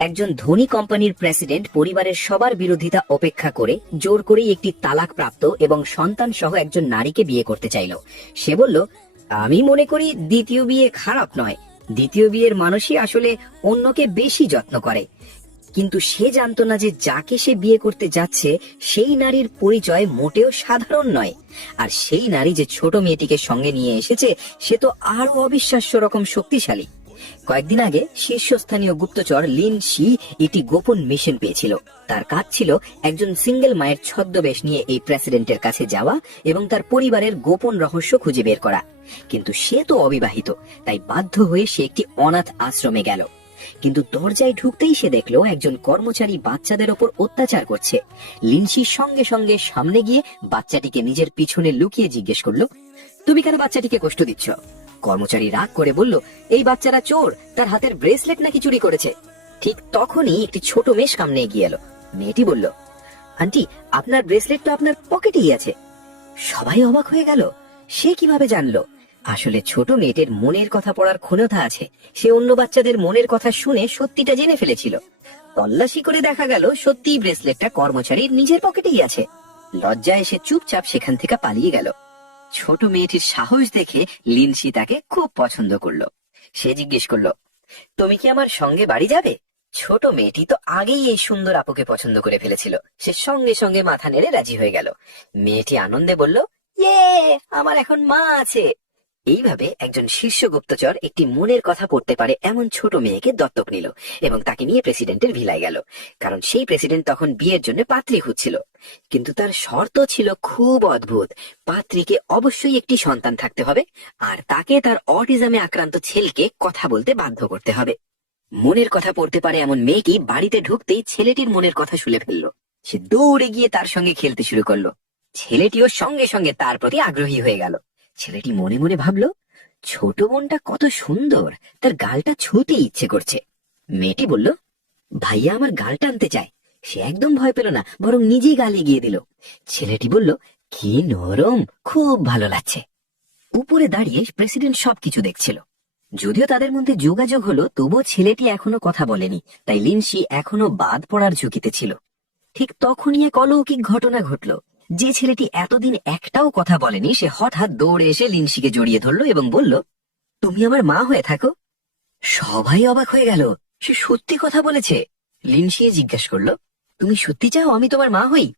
একজন ধনী কোম্পানির প্রেসিডেন্ট পরিবারের সবার বিরোধিতা উপেক্ষা করে জোর করেই একটি তালাক প্রাপ্ত এবং সন্তান সহ একজন নারীকে বিয়ে করতে চাইল। সে বলল, আমি মনে করি দ্বিতীয় বিয়ে খারাপ নয়, দ্বিতীয় বিয়ের মানুষই আসলে অন্যকে বেশি যত্ন করে। কিন্তু সে জানতো না যে যাকে সে বিয়ে করতে যাচ্ছে সেই নারীর পরিচয় মোটেও সাধারণ নয়। আর সেই নারী যে ছোট মেয়েটিকে সঙ্গে নিয়ে এসেছে সে তো আরো অবিশ্বাস্য রকম শক্তিশালী। কয়েকদিন আগে শীর্ষস্থানীয় গুপ্তচর লিন শি একটি গোপন মিশন পেয়েছিল। তার কাজ ছিল একজন সিঙ্গেল মায়ের ছদ্মবেশ নিয়ে এই প্রেসিডেন্টের কাছে যাওয়া এবং তার পরিবারের গোপন রহস্য খুঁজে বের করা। কিন্তু সে তো অবিবাহিত, তাই বাধ্য হয়ে সে একটি অনাথ আশ্রমে গেল। কিন্তু দরজায় ঢুকতেই সে দেখলো একজন কর্মচারী বাচ্চাদের ওপর অত্যাচার করছে। লিনসি সঙ্গে সঙ্গে সামনে গিয়ে বাচ্চাটিকে নিজের পিছনে লুকিয়ে জিজ্ঞেস করলো, তুমি কেন বাচ্চাটিকে কষ্ট দিচ্ছ? কর্মচারী রাগ করে বলল, এই বাচ্চারা চোর, তার হাতের ব্রেসলেট নাকি চুরি করেছে। ঠিক তখনই একটি ছোট মেয়ে সামনে এগিয়ে এলো। মেয়েটি বলল, আন্টি, আপনার ব্রেসলেট তো আপনার পকেটেই আছে। সবাই অবাক হয়ে গেল, সে কিভাবে জানলো? আসলে ছোট মেয়েটির মনের কথা পড়ার ক্ষমতা আছে। সে অন্য বাচ্চাদের মনের কথা শুনে সত্যিটা জেনে ফেলেছিল। তল্লাশি করে দেখা গেল সত্যিই ব্রেসলেটটা কর্মচারীর নিজের পকেটেই আছে। লজ্জায় সে চুপচাপ সেখান থেকে পালিয়ে গেল। ছোট মেয়েটির সাহস দেখে লিনসি তাকে খুব পছন্দ করলো। সে জিজ্ঞেস করলো, তুমি কি আমার সঙ্গে বাড়ি যাবে? ছোট মেয়েটি তো আগেই এই সুন্দর আপুকে পছন্দ করে ফেলেছিল। সে সঙ্গে সঙ্গে মাথা নেড়ে রাজি হয়ে গেল। মেয়েটি আনন্দে বলল, ইয়ে, আমার এখন মা আছে। এইভাবে একজন শীর্ষ গুপ্তচর একটি মনের কথা পড়তে পারে এমন ছোট মেয়েকে দত্তক নিল এবং তাকে নিয়ে প্রেসিডেন্টের ভিলায় গেল। কারণ সেই প্রেসিডেন্ট তখন বিয়ের জন্য পাত্রী খুঁজছিল। কিন্তু তার শর্ত ছিল খুব অদ্ভুত। পাত্রীকে অবশ্যই একটি সন্তান থাকতে হবে, আর তাকে তার অটিজমে আক্রান্ত ছেলেকে কথা বলতে বাধ্য করতে হবে। মনের কথা পড়তে পারে এমন মেয়েটি বাড়িতে ঢুকতেই ছেলেটির মনের কথা শুনে ফেললো। সে দৌড়ে গিয়ে তার সঙ্গে খেলতে শুরু করলো। ছেলেটিও সঙ্গে সঙ্গে তার প্রতি আগ্রহী হয়ে গেল। ছেলেটি মনে মনে ভাবলো, ছোট বোনটা কত সুন্দর, তার গালটা ছুঁতে ইচ্ছে করছে। মেয়েটি বলল, ভাইয়া আমার গাল টানতে চায়। সে একদম ভয় পেল না, বরং নিজেই গাল এগিয়ে দিল। ছেলেটি বলল, কি নরম, খুব ভালো লাগছে। উপরে দাঁড়িয়ে প্রেসিডেন্ট সবকিছু দেখছিল। যদিও তাদের মধ্যে যোগাযোগ হলো, তবুও ছেলেটি এখনো কথা বলেনি, তাই লিনসি এখনো বাদ পড়ার ঝুঁকিতে ছিল। ঠিক তখনই এক অলৌকিক ঘটনা ঘটল। যে ছেলেটি এতদিন একটাও কথা বলেনি সে হঠাৎ দৌড়ে এসে লিনসিকে জড়িয়ে ধরলো এবং বলল, তুমি আমার মা হয়ে থাকো। সবাই অবাক হয়ে গেল, সে সত্যি কথা বলেছে। লিনসি জিজ্ঞাসা করলো, তুমি সত্যি চাও আমি তোমার মা হই?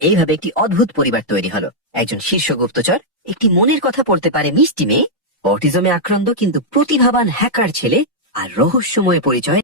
এইভাবে একটি অদ্ভুত পরিবার তৈরি হলো। একজন শীর্ষ গুপ্তচর, একটি মনের কথা পড়তে পারে মিষ্টি মেয়ে, অটিজমে আক্রান্ত কিন্তু প্রতিভাবান হ্যাকার ছেলে, আর রহস্যময় পরিচয়